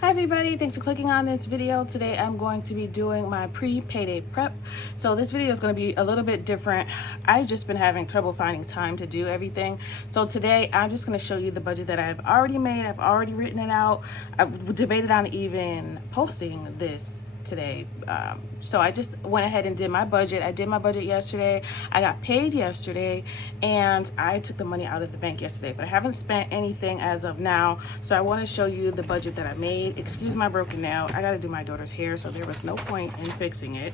Hi everybody, thanks for clicking on this video. Today I'm going to be doing my pre-payday prep. So this video is going to be a little bit different. I've just been having trouble finding time to do everything. So today I'm just going to show you the budget that I've already made. I've already written it out. I've debated on even posting this today. So I just went ahead and did my budget. I did my budget yesterday. I got paid yesterday and I took the money out of the bank yesterday, but I haven't spent anything as of now. So I want to show you the budget that I made. Excuse my broken nail. I got to do my daughter's hair, so there was no point in fixing it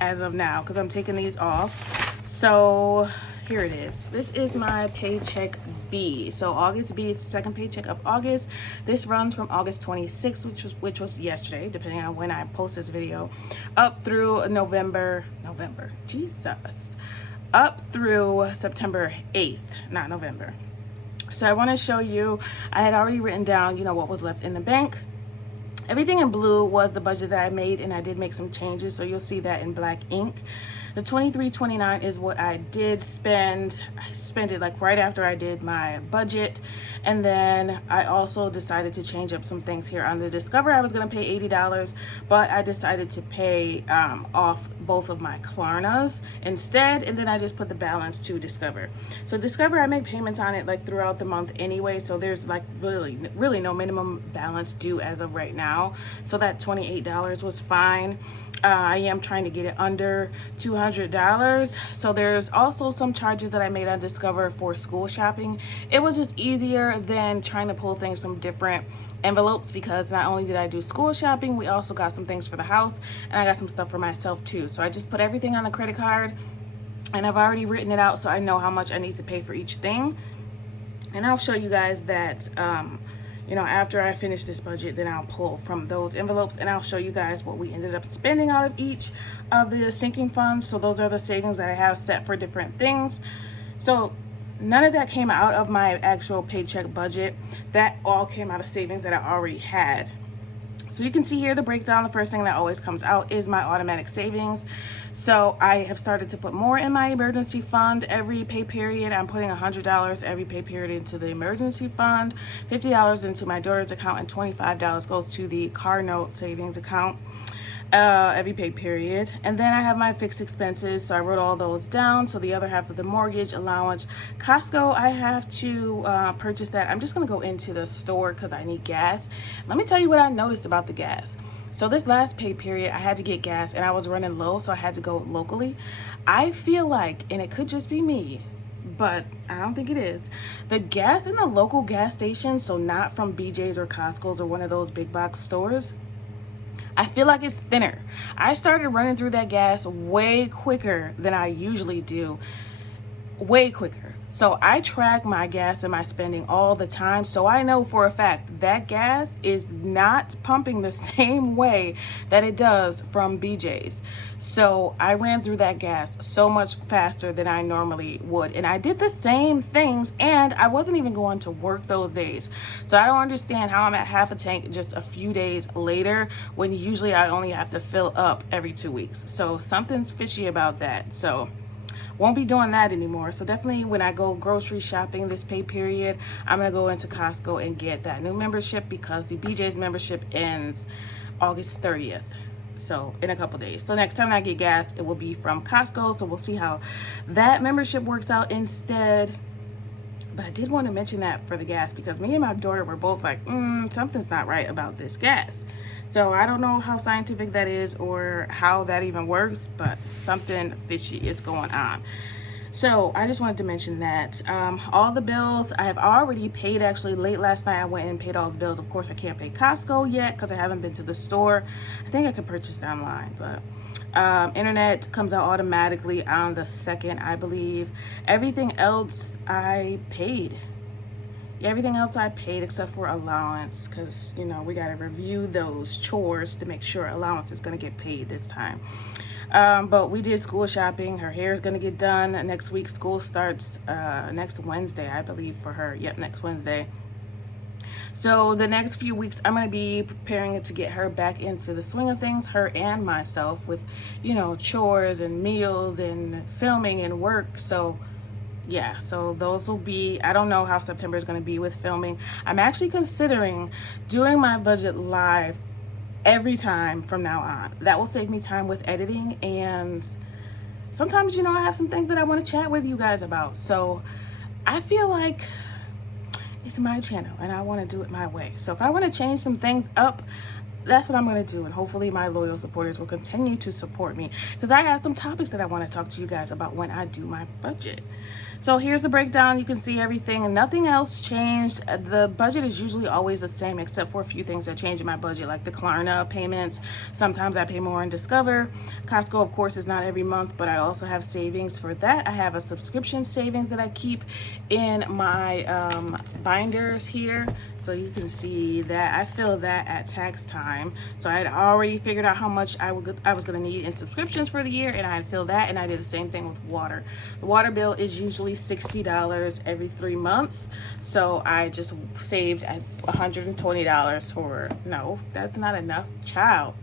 as of now because I'm taking these off. So here it is. This is my paycheck B. So August B is the second paycheck of August. This runs from August 26th, which was yesterday, depending on when I post this video, up through November, Jesus, up through September 8th, not November. So I want to show you, I had already written down, what was left in the bank. Everything in blue was the budget that I made, and I did make some changes, so you'll see that in black ink. The $23.29 is what I did spend. I spent it like right after I did my budget. And then I also decided to change up some things here on the Discover. I was going to pay $80, but I decided to pay off both of my Klarnas instead. And then I just put the balance to Discover. So Discover, I make payments on it like throughout the month anyway. So there's like really no minimum balance due as of right now. So that $28 was fine. I am trying to get it under $200. So there's also some charges that I made on Discover for school shopping. It was just easier than trying to pull things from different envelopes because not only did I do school shopping, we also got some things for the house and I got some stuff for myself too. So I just put everything on the credit card and I've already written it out so I know how much I need to pay for each thing. And I'll show you guys that after I finish this budget, then I'll pull from those envelopes and I'll show you guys what we ended up spending out of each of the sinking funds. So those are the savings that I have set for different things. So none of that came out of my actual paycheck budget. That all came out of savings that I already had. So you can see here the breakdown. The first thing that always comes out is my automatic savings. So I have started to put more in my emergency fund every pay period. I'm putting $100 every pay period into the emergency fund, $50 into my daughter's account, and $25 goes to the car note savings account every pay period. And then I have my fixed expenses, so I wrote all those down. So the other half of the mortgage allowance, Costco, I have to purchase that. I'm just gonna go into the store because I need gas. Let me tell you what I noticed about the gas. So this last pay period I had to get gas and I was running low, so I had to go locally. I feel like, and it could just be me, but I don't think it is, the gas in the local gas stations, so not from BJ's or Costco's or one of those big box stores, I feel like it's thinner. I started running through that gas way quicker than I usually do. Way quicker. So I track my gas and my spending all the time. So I know for a fact that gas is not pumping the same way that it does from BJ's. So I ran through that gas so much faster than I normally would. And I did the same things and I wasn't even going to work those days. So I don't understand how I'm at half a tank just a few days later when usually I only have to fill up every 2 weeks. So something's fishy about that. So won't be doing that anymore. So definitely when I go grocery shopping this pay period, I'm gonna go into Costco and get that new membership because the BJ's membership ends August 30th. So in a couple days. So next time I get gas, it will be from Costco. So we'll see how that membership works out instead. But I did want to mention that for the gas because me and my daughter were both like, something's not right about this gas. So I don't know how scientific that is or how that even works, but something fishy is going on. So I just wanted to mention that all the bills I have already paid. Actually, late last night I went and paid all the bills. Of course, I can't pay Costco yet because I haven't been to the store. I think I could purchase it online, but internet comes out automatically on the 2nd, I believe. Everything else I paid. Everything else I paid except for allowance because, we got to review those chores to make sure allowance is going to get paid this time. But we did school shopping. Her hair is going to get done. Next week, school starts next Wednesday, I believe, for her. Yep, next Wednesday. So the next few weeks, I'm going to be preparing to get her back into the swing of things, her and myself, with, chores and meals and filming and work. So yeah, so those will be, I don't know how September is going to be with filming. I'm actually considering doing my budget live every time from now on. That will save me time with editing, and sometimes, you know, I have some things that I want to chat with you guys about. So I feel like it's my channel and I want to do it my way. So if I want to change some things up, that's what I'm going to do. And hopefully my loyal supporters will continue to support me, because I have some topics that I want to talk to you guys about when I do my budget. So here's the breakdown. You can see everything and nothing else changed. The budget is usually always the same, except for a few things that change in my budget, like the Klarna payments. Sometimes I pay more in Discover. Costco, of course, is not every month, but I also have savings for that. I have a subscription savings that I keep in my binders here. So you can see that I fill that at tax time. So I had already figured out how much I was going to need in subscriptions for the year, and I had filled that, and I did the same thing with water. The water bill is usually $60 every 3 months. So I just saved $120 for, no, that's not enough, child.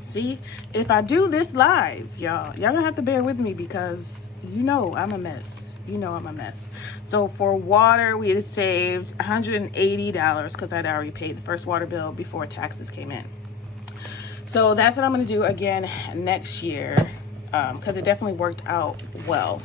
See, if I do this live, y'all gonna have to bear with me, because you know I'm a mess. You know I'm a mess. So for water, we had saved $180 because I'd already paid the first water bill before taxes came in. So that's what I'm going to do again next year, because it definitely worked out well.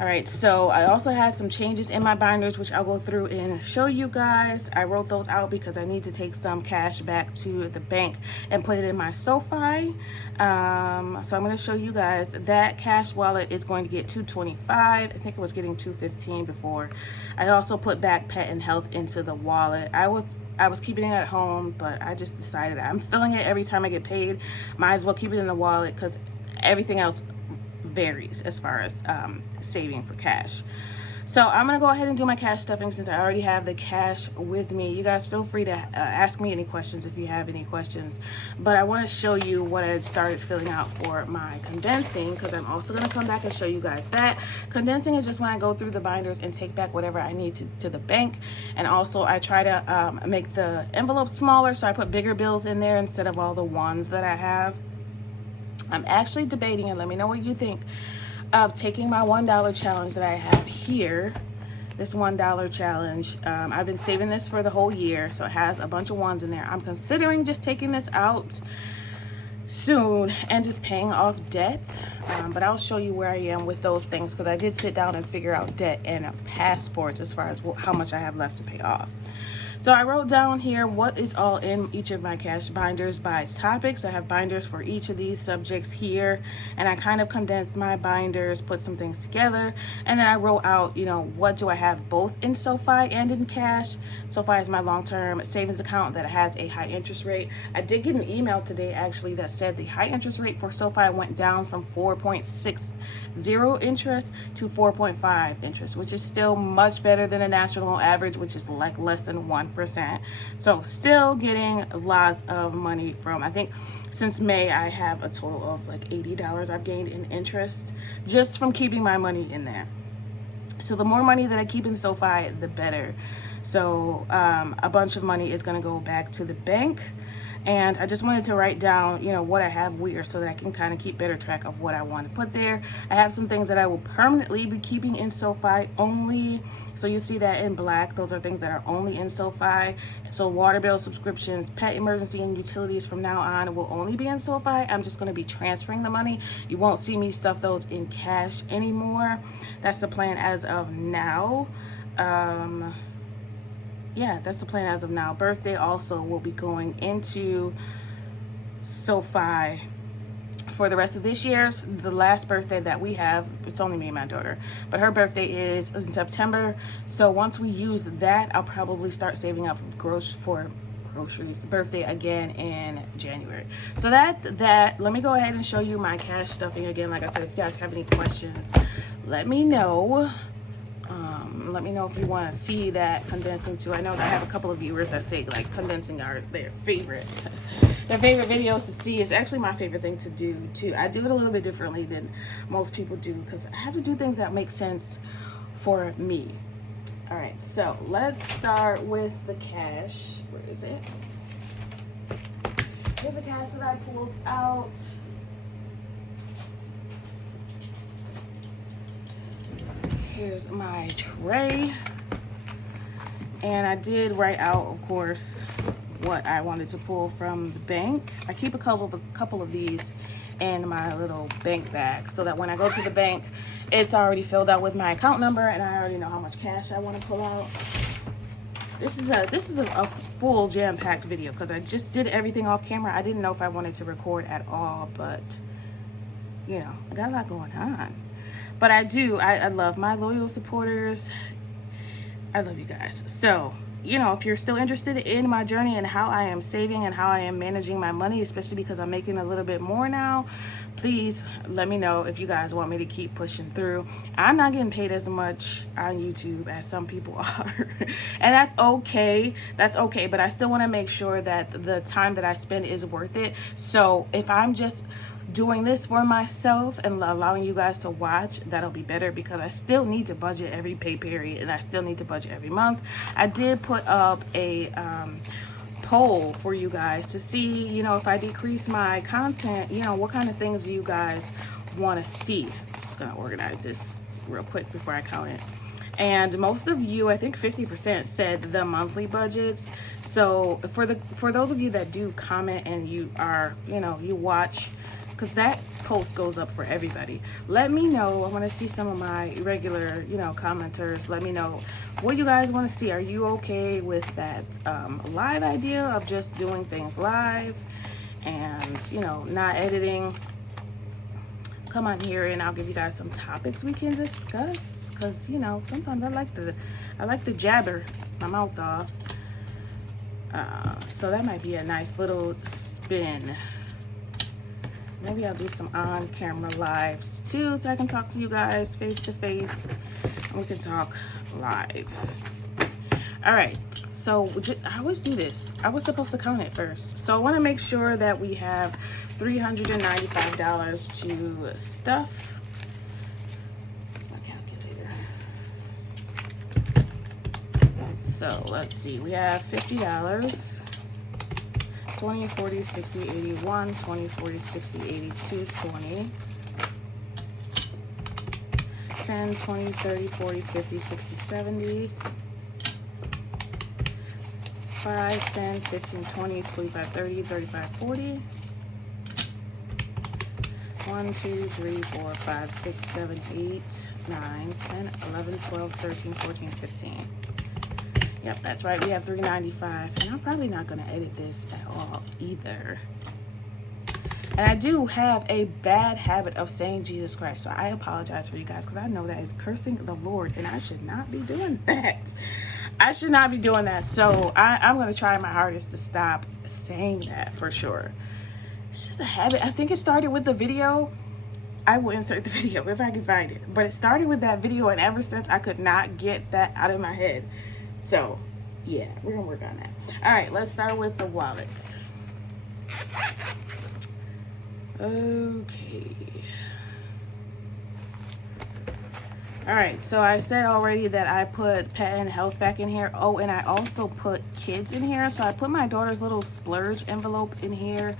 All right, so I also had some changes in my binders, which I'll go through and show you guys. I wrote those out because I need to take some cash back to the bank and put it in my Sofi. So I'm going to show you guys that cash wallet is going to get $225. I think it was getting $215 before. I also put back pet and health into the wallet. I was keeping it at home, but I just decided I'm filling it every time I get paid. Might as well keep it in the wallet, because everything else varies as far as saving for cash. So I'm gonna go ahead and do my cash stuffing since I already have the cash with me. You guys feel free to ask me any questions if you have any questions, but I want to show you what I had started filling out for my condensing, because I'm also going to come back and show you guys that. Condensing is just when I go through the binders and take back whatever I need to the bank. And also I try to make the envelope smaller, so I put bigger bills in there instead of all the ones that I have. I'm actually debating, and let me know what you think, of taking my $1 challenge that I have here. This $1 challenge. I've been saving this for the whole year, so it has a bunch of ones in there. I'm considering just taking this out soon and just paying off debt. But I'll show you where I am with those things, because I did sit down and figure out debt and passports as far as how much I have left to pay off. So I wrote down here what is all in each of my cash binders by topics. I have binders for each of these subjects here, and I kind of condensed my binders, put some things together, and then I wrote out, you know, what do I have both in Sofi and in cash. Sofi is my long-term savings account that has a high interest rate. I did get an email today actually that said the high interest rate for Sofi went down from 4.60 interest to 4.5 interest, which is still much better than the national average, which is like less than 1%. So still getting lots of money from, I think since May I have a total of like $80 I've gained in interest just from keeping my money in there. So the more money that I keep in Sofi, the better. So a bunch of money is going to go back to the bank. And I just wanted to write down, you know, what I have where, so that I can kind of keep better track of what I want to put there. I have some things that I will permanently be keeping in Sofi only. So you see that in black. Those are things that are only in Sofi. So water bill, subscriptions, pet emergency, and utilities from now on will only be in Sofi. I'm just going to be transferring the money. You won't see me stuff those in cash anymore. That's the plan as of now. Yeah, that's the plan as of now. Birthday also will be going into Sofi for the rest of this year. The last birthday that we have, it's only me and my daughter, but her birthday is in September. So once we use that, I'll probably start saving up for groceries, birthday again in January. So that's that. Let me go ahead and show you my cash stuffing again. Like I said, if you guys have any questions, let me know. Let me know if you want to see that condensing too. I know that I have a couple of viewers that say like condensing are their favorite videos to see. It's actually my favorite thing to do too. I do it a little bit differently than most people do, because I have to do things that make sense for me. All right, so let's start with the cash. Where is it? Here's the cash that I pulled out. Here's my tray. And I did write out, of course, what I wanted to pull from the bank. I keep a couple of these in my little bank bag so that when I go to the bank, it's already filled out with my account number and I already know how much cash I want to pull out. This is a full jam-packed video because I just did everything off camera. I didn't know if I wanted to record at all, but you know, I got a lot going on. But I love my loyal supporters. I love you guys. So, you know, if you're still interested in my journey and how I am saving and how I am managing my money, especially because I'm making a little bit more now, please let me know if you guys want me to keep pushing through. I'm not getting paid as much on YouTube as some people are. And that's okay. That's okay. But I still want to make sure that the time that I spend is worth it. So if I'm just doing this for myself and allowing you guys to watch, that'll be better because I still need to budget every pay period and I still need to budget every month. I did put up a poll for you guys to see, you know, if I decrease my content, you know, what kind of things do you guys want to see. I'm just gonna organize this real quick before I count it. And most of you, I think 50% said the monthly budgets. So for those of you that do comment and you are, you know, you watch, because that post goes up for everybody. Let me know. I want to see some of my regular, you know, commenters. Let me know what you guys want to see. Are you okay with that live idea of just doing things live and, you know, not editing? Come on here and I'll give you guys some topics we can discuss. Because, you know, sometimes I like to jabber my mouth off. So that might be a nice little spin. Maybe I'll do some on-camera lives too, so I can talk to you guys face to face and we can talk live. All right, so I always do this. I was supposed to count it first. So I want to make sure that we have $395 to stuff. My calculator. So let's see, we have $50. 20, 40, 60, 81, 20, 40, 60, 82, 20, 10, 20, 30, 40, 50, 60, 70, 5, 10, 15, 20, 25, 30, 35, 40, 1, 2, 3, 4, 5, 6, 7, 8, 9, 10, 11, 12, 13, 14, 15. Yep, that's right. We have $395, and I'm probably not going to edit this at all either. And I do have a bad habit of saying Jesus Christ, so I apologize for you guys because I know that is cursing the Lord, and I should not be doing that. I should not be doing that. So I'm going to try my hardest to stop saying that for sure. It's just a habit. I think it started with the video. I will insert the video if I can find it, but it started with that video, and ever since I could not get that out of my head. So, yeah, we're going to work on that. All right, let's start with the wallets. Okay. All right, so I said already that I put pet and health back in here. Oh, and I also put kids in here. So I put my daughter's little splurge envelope in here.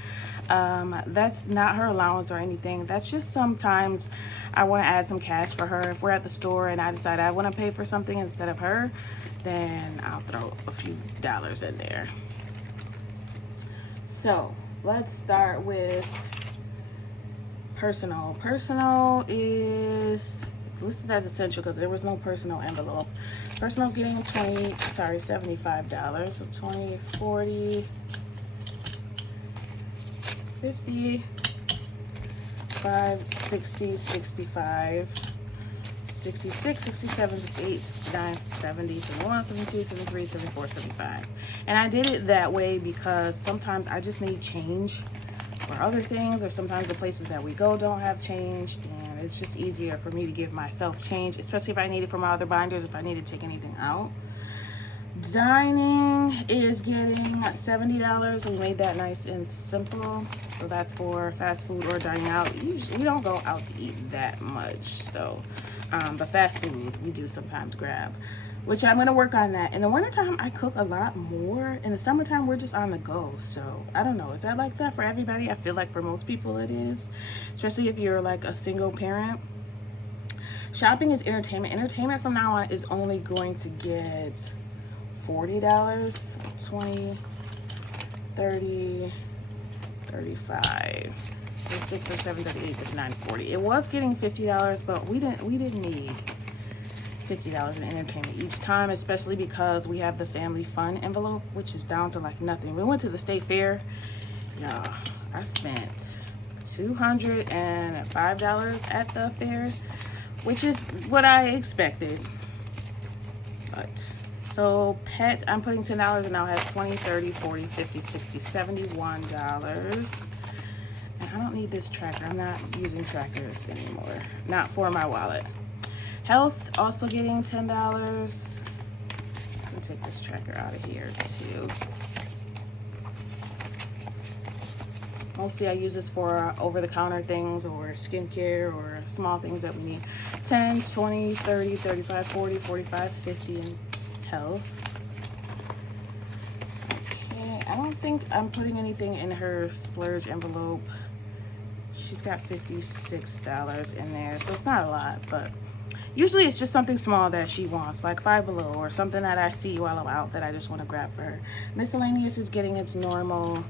That's not her allowance or anything. That's just sometimes I want to add some cash for her. If we're at the store and I decide I want to pay for something instead of her, then I'll throw a few dollars in there. So let's start with personal. Personal is listed as essential because there was no personal envelope. Personal's getting $75. So 20, 40, 50, 5, 60, 65, 66, 67, 68, 69, 70, 71, 72, 73, 74, 75. And I did it that way because sometimes I just need change for other things, or sometimes the places that we go don't have change, and it's just easier for me to give myself change, especially if I need it for my other binders, if I need to take anything out. Dining is getting $70. We made that nice and simple. So that's for fast food or dining out. Usually we don't go out to eat that much. So, but fast food we do sometimes grab, which I'm gonna work on that. In the wintertime, I cook a lot more. In the summertime, we're just on the go. So I don't know. Is that like that for everybody? I feel like for most people it is, especially if you're like a single parent. Shopping is entertainment. Entertainment from now on is only going to get $40, 20, 30, 35, 36, 37, 38, 39, 40. It was getting $50, but we didn't need $50 in entertainment each time, especially because we have the family fun envelope, which is down to like nothing. We went to the state fair. Yeah, I spent $205 at the fair, which is what I expected. But so pet, I'm putting $10 and now has 20, 30, 40, 50, 60, $71. And I don't need this tracker. I'm not using trackers anymore. Not for my wallet. Health, also getting $10. Let me take this tracker out of here too. Mostly I use this for over-the-counter things or skincare or small things that we need. 10, 20, 30, 35, 40, 45, 50 in health. Okay, I don't think I'm putting anything in her splurge envelope. She's got $56 in there, so it's not a lot, but usually it's just something small that she wants, like Five Below or something that I see while I'm out that I just want to grab for her. Miscellaneous is getting its normal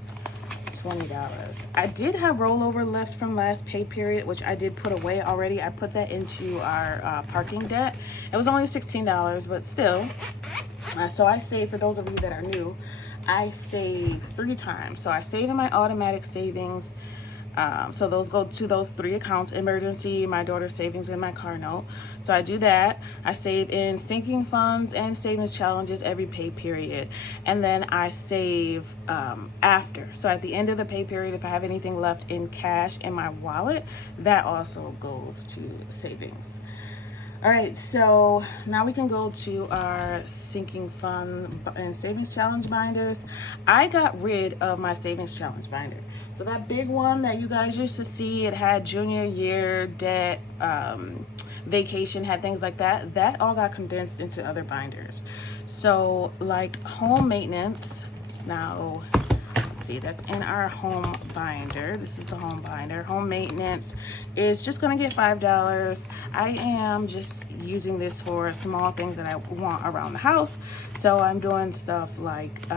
$20. I did have rollover left from last pay period, which I did put away already. I put that into our parking debt. It was only $16, but still. So I saved, for those of you that are new, I save 3 times. So I save in my automatic savings. So those go to those 3 accounts: emergency, my daughter's savings, and my car note. So I do that. I save in sinking funds and savings challenges every pay period. And then I save after. So at the end of the pay period, if I have anything left in cash in my wallet, that also goes to savings. All right, so now we can go to our sinking fund and savings challenge binders. I got rid of my savings challenge binder. So that big one that you guys used to see, it had junior year debt, vacation, had things like that. That all got condensed into other binders. So like home maintenance, now see, that's in our home binder. This is the home binder. Home maintenance is just gonna get $5. I am just using this for small things that I want around the house. So I'm doing stuff like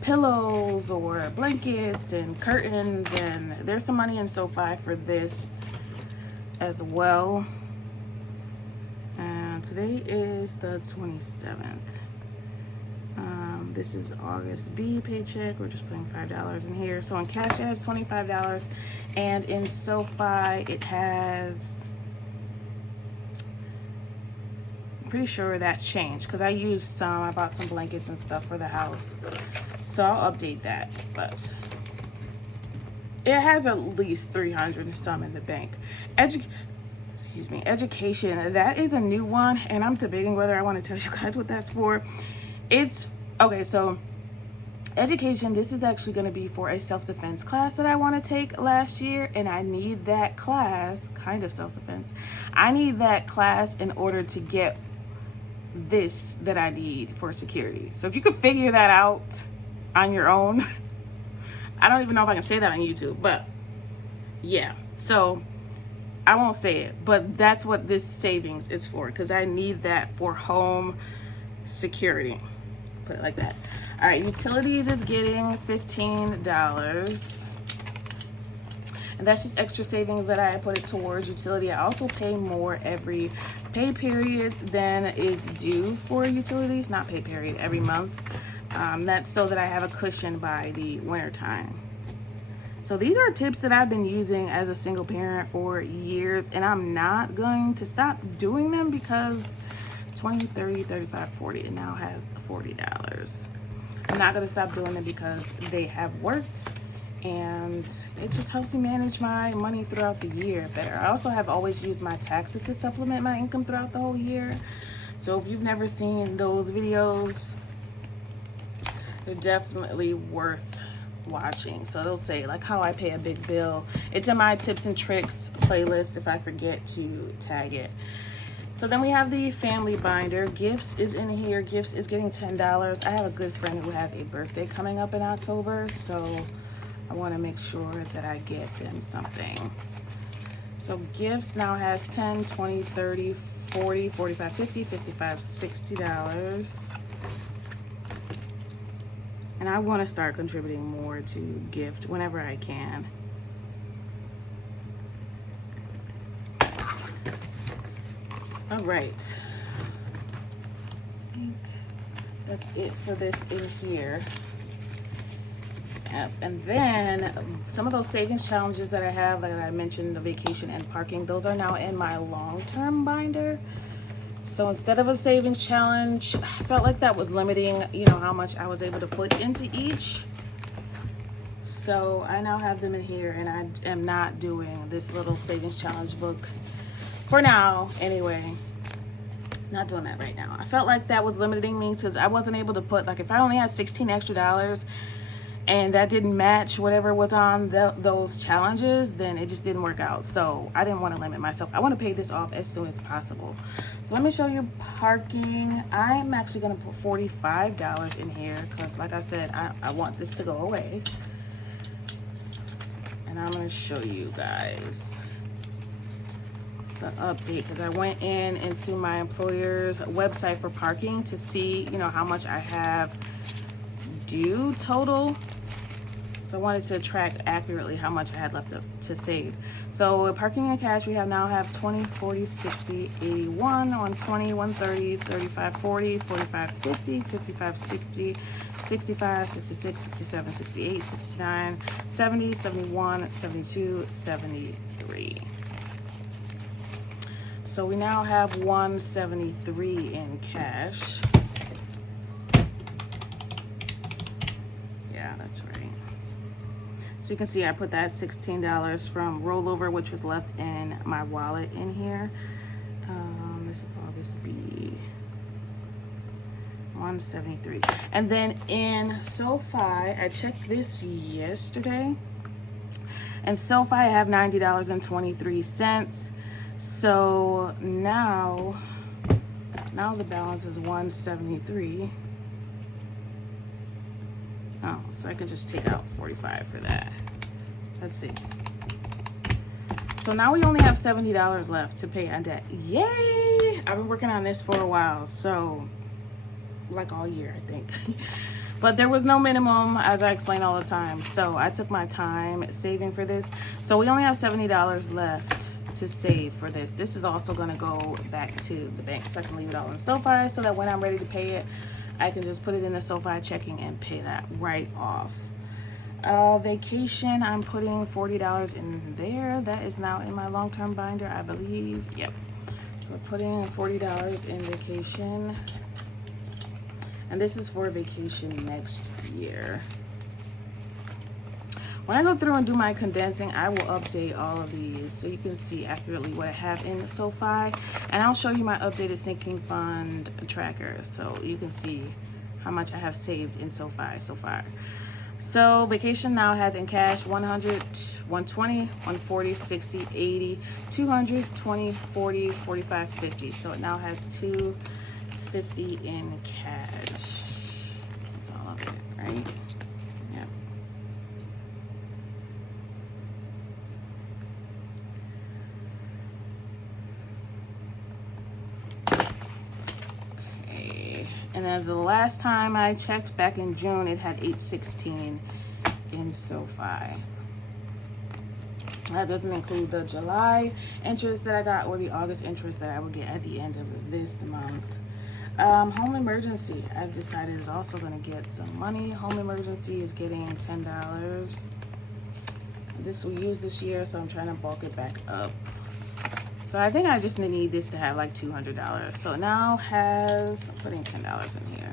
pillows or blankets and curtains, and there's some money in Sofi for this as well. And today is the 27th. This is August B paycheck. We're just putting $5 in here. So in cash it has $25, and in Sofi it has, I'm pretty sure that's changed because I used some. I bought some blankets and stuff for the house, so I'll update that. But it has at least 300 and some in the bank. Education, that is a new one, and I'm debating whether I want to tell you guys what that's for. It's okay, so education, this is actually going to be for a self-defense class that I want to take last year, and I need that class, kind of self-defense, I need that class in order to get this that I need for security. So if you could figure that out on your own, I don't even know if I can say that on YouTube, but yeah, so I won't say it, but that's what this savings is for, because I need that for home security. Put it like that. All right, utilities is getting $15, and that's just extra savings that I put it towards utility. I also pay more every pay period than is due for utilities, not pay period, every month. That's so that I have a cushion by the winter time. So these are tips that I've been using as a single parent for years, and I'm not going to stop doing them because 20, 30, 35, 40, it now has $40. I'm not going to stop doing them because they have worked, and it just helps me manage my money throughout the year better. I also have always used my taxes to supplement my income throughout the whole year. So if you've never seen those videos, they're definitely worth watching. So they'll say like how I pay a big bill. It's in my tips and tricks playlist if I forget to tag it. So then we have the family binder. Gifts is in here. Gifts is getting $10. I have a good friend who has a birthday coming up in October, so I want to make sure that I get them something. So gifts now has 10, 20, 30, 40, 45, 50, 55, $60. And I want to start contributing more to gift whenever I can. All right. I think that's it for this in here. Yep. And then some of those savings challenges that I have, like I mentioned, the vacation and parking, those are now in my long-term binder. So instead of a savings challenge, I felt like that was limiting, you know, how much I was able to put into each. So I now have them in here, and I am not doing this little savings challenge book for now anyway. Not doing that right now. I felt like that was limiting me because I wasn't able to put, like, if I only had $16 extra and that didn't match whatever was on those challenges, then it just didn't work out. So I didn't want to limit myself. I want to pay this off as soon as possible. So let me show you parking. I'm actually going to put $45 in here because, like I said, I want this to go away. And I'm going to show you guys the update because I went into my employer's website for parking to see, you know, how much I have due total. So I wanted to track accurately how much I had left to save. So with parking and cash, we now have 20, 40, 60, 81, 120, 130, 35, 40, 45, 50, 55, 60, 65, 66, 67, 68, 69, 70, 71, 72, 73. So we now have 173 in cash. Yeah, that's right. So you can see I put that $16 from rollover, which was left in my wallet in here. This is August B. 173. And then in Sofi, I checked this yesterday. And Sofi, I have $90.23. So now the balance is 173. Oh, so I could just take out 45 for that. Let's see. So now we only have $70 left to pay on debt. Yay! I've been working on this for a while, so like all year, I think. But there was no minimum, as I explain all the time. So I took my time saving for this. So we only have $70 left to save for this. This is also going to go back to the bank, so I can leave it all in Sofi so that when I'm ready to pay it, I can just put it in the Sofi checking and pay that right off. Vacation, I'm putting $40 in there. That is now in my long-term binder, I believe. Yep. So we're putting $40 in vacation. And this is for vacation next year. When I go through and do my condensing, I will update all of these so you can see accurately what I have in Sofi. And I'll show you my updated sinking fund tracker so you can see how much I have saved in Sofi so far. So vacation now has in cash 100, 120, 140, 60, 80, 200, 20, 40, 45, 50. So it now has 250 in cash. That's all of it, right? Yeah. And as the last time I checked back in June, it had 816 in Sofi. That doesn't include the July interest that I got or the August interest that I will get at the end of this month. Home emergency, I've decided is also going to get some money. Home emergency is getting $10. This we use this year, so I'm trying to bulk it back up. So I think I just need this to have like $200. So it now has, I'm putting $10 in here.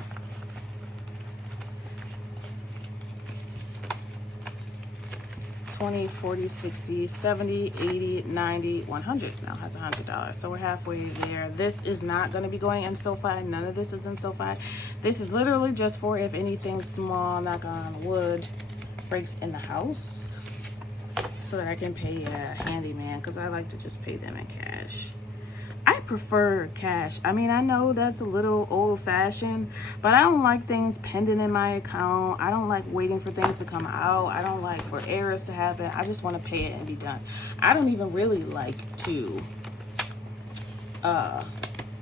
$20, $40, $60, $70, $80, $90, $100. Now has $100. So we're halfway there. This is not going to be going in Sofi. None of this is in Sofi. This is literally just for if anything small, knock on wood, breaks in the house, so that I can pay a handyman, because I like to just pay them in cash. I prefer cash. I mean, I know that's a little old-fashioned, but I don't like things pending in my account. I don't like waiting for things to come out. I don't like for errors to happen. I just want to pay it and be done. I don't even really like to,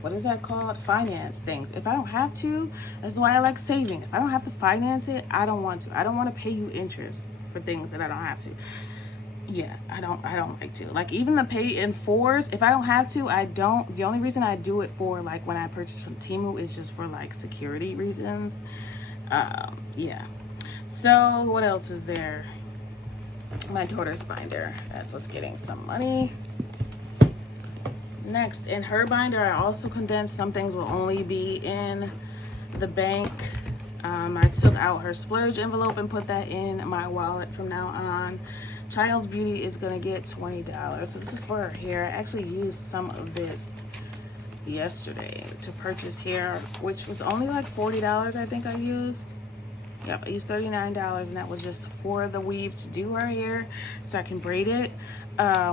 what is that called? Finance things. If I don't have to, that's why I like saving. If I don't have to finance it, I don't want to. I don't want to pay you interest for things that I don't have to. Yeah, I don't like to. Like even the pay in fours, if I don't have to, I don't. The only reason I do it for like when I purchase from Temu is just for like security reasons. Yeah. So what else is there? My daughter's binder. That's what's getting some money. Next, in her binder, I also condensed some things will only be in the bank. I took out her splurge envelope and put that in my wallet from now on. Child's Beauty is gonna get $20. So this is for her hair. I actually used some of this yesterday to purchase hair, which was only like $40, I think I used. Yep, I used $39, and that was just for the weave to do her hair so I can braid it,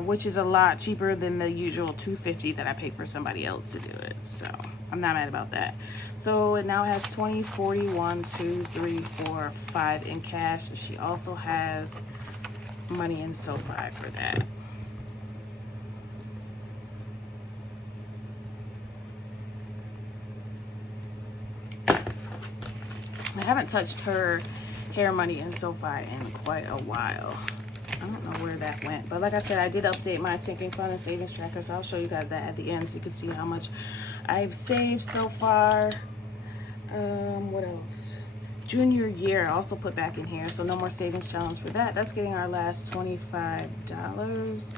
which is a lot cheaper than the usual $250 that I pay for somebody else to do it. So I'm not mad about that. So it now has 20, 40, 1, 2, 3, 4, 5 in cash. She also has money in Sofi for that. I haven't touched her hair money in Sofi in quite a while. I don't know where that went, but like I said, I did update my sinking fund and savings tracker, so I'll show you guys that at the end so you can see how much I've saved so far. What else? Junior year I also put back in here, so no more savings challenge for that. That's getting our last $25.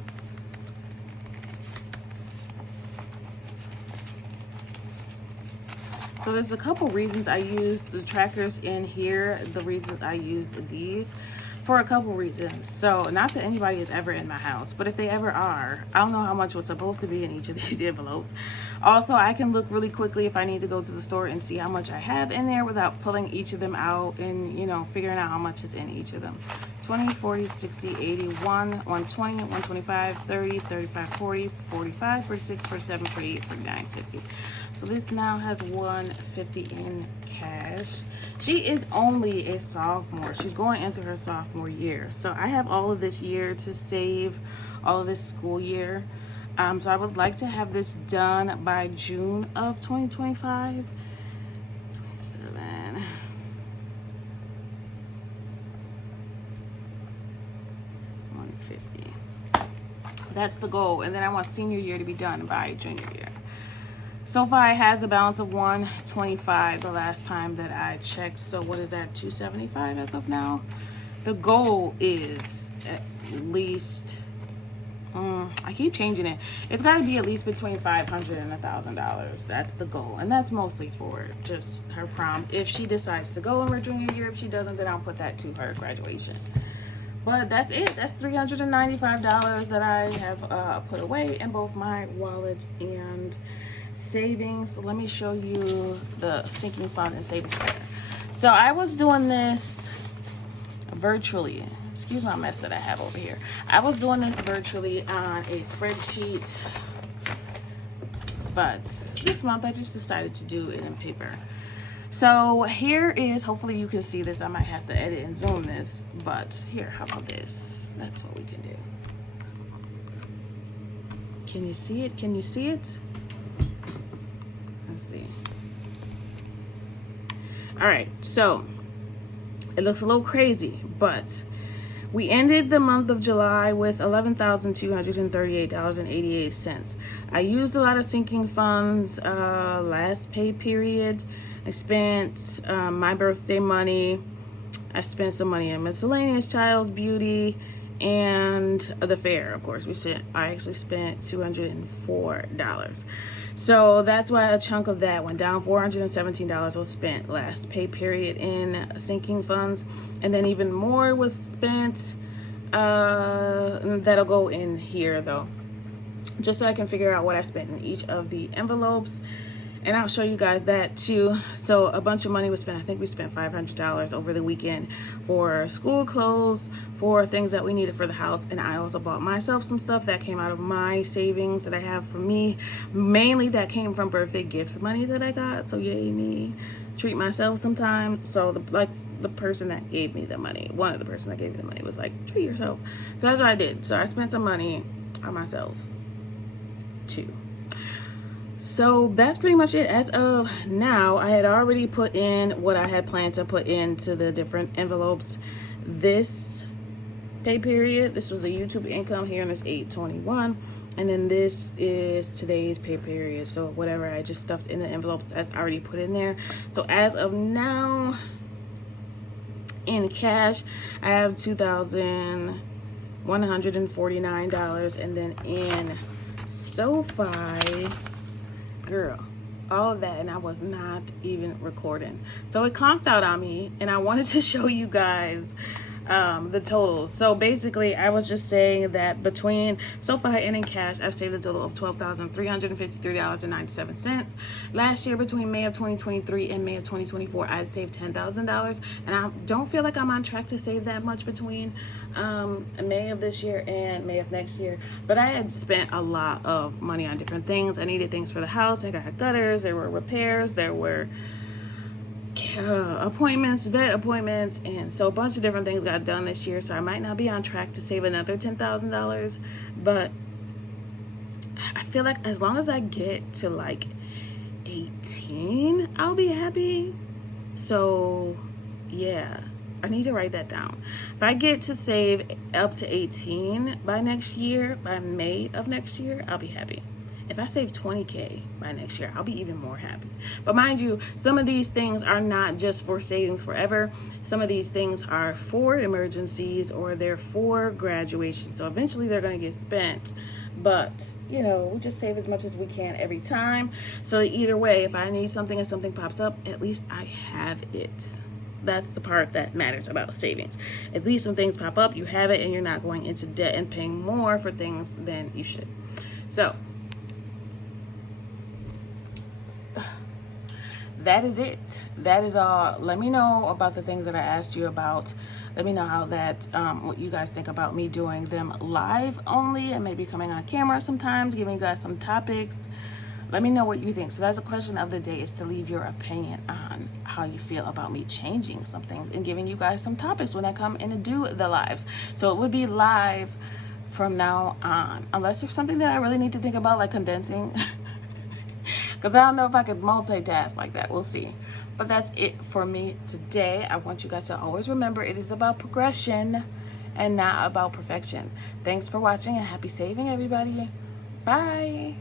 So there's a couple reasons I used the trackers in here. The reasons I used these for a couple reasons. So not that anybody is ever in my house, but if they ever are, I don't know how much was supposed to be in each of these envelopes. Also, I can look really quickly if I need to go to the store and see how much I have in there without pulling each of them out and, you know, figuring out how much is in each of them. 20, 40, 60, 80, 120, 125, 30, 35, 40, 45, 46, 47, 48, 49, 50. So this now has $150 in cash. She is only a sophomore. She's going into her sophomore year. So I have all of this year to save, all of this school year. So I would like to have this done by June of 2025. 27. $150. That's the goal. And then I want senior year to be done by junior year. Sofi has a balance of $125 the last time that I checked. So what is that, $275 as of now? The goal is at least, I keep changing it. It's got to be at least between $500 and $1,000. That's the goal. And that's mostly for just her prom. If she decides to go in her junior year, if she doesn't, then I'll put that to her graduation. But that's it. That's $395 that I have put away in both my wallet and savings. Let me show you the sinking fund and savings plan. So I was doing this virtually. Excuse my mess that I have over here. I was doing this virtually on a spreadsheet, but this month I just decided to do it in paper. So here is, hopefully you can see this. I might have to edit and zoom this, but here, how about this? That's what we can do. Can you see it? Can you see it? Let's see. All right, so it looks a little crazy, but we ended the month of July with $11,238.88. I used a lot of sinking funds last pay period. I spent my birthday money. I spent some money in miscellaneous, Child's Beauty, and the fair, of course. I actually spent $204. So that's why a chunk of that went down. $417 was spent last pay period in sinking funds, and then even more was spent. That'll go in here though, just so I can figure out what I spent in each of the envelopes. and I'll show you guys that too. So a bunch of money was spent. I think we spent $500 over the weekend for school clothes, for things that we needed for the house, and I also bought myself some stuff that came out of my savings that I have for me. Mainly that came from birthday gift money that I got, so yay me. Treat myself sometimes. So the person that gave me the money, one of the person that gave me the money was like, treat yourself. So that's what I did. So I spent some money on myself too. So that's pretty much it. As of now, I had already put in what I had planned to put into the different envelopes this pay period. This was the YouTube income here, and this 821. And then this is today's pay period. So whatever I just stuffed in the envelopes, that's already put in there. So as of now, in cash, I have $2,149. And then in Sofi, girl, all of that, and I was not even recording. So it conked out on me, and I wanted to show you guys the totals. So basically, I was just saying that between Sofi and in cash, I've saved a total of $12,353.97. Last year, between May of 2023 and May of 2024, I saved $10,000, and I don't feel like I'm on track to save that much between May of this year and May of next year. But I had spent a lot of money on different things. I needed things for the house. I got gutters, there were repairs, there were appointments, vet appointments, and so a bunch of different things got done this year. So I might not be on track to save another $10,000, but I feel like as long as I get to like 18, I'll be happy. So yeah, I need to write that down. If I get to save up to 18 by next year, by May of next year, I'll be happy. If I save 20K by next year, I'll be even more happy. But mind you, some of these things are not just for savings forever. Some of these things are for emergencies, or they're for graduation. So eventually they're going to get spent. But, you know, we just save as much as we can every time. So either way, if I need something and something pops up, at least I have it. That's the part that matters about savings. At least when things pop up, you have it, and you're not going into debt and paying more for things than you should. So that is it. That is all. Let me know about the things that I asked you about. Let me know how that, what you guys think about me doing them live only, and maybe coming on camera sometimes, giving you guys some topics. Let me know what you think. So that's a question of the day, is to leave your opinion on how you feel about me changing some things and giving you guys some topics when I come in and do the lives. So it would be live from now on, unless there's something that I really need to think about, like condensing. Because I don't know if I could multitask like that. We'll see. But that's it for me today. I want you guys to always remember, it is about progression and not about perfection. Thanks for watching, and happy saving, everybody. Bye.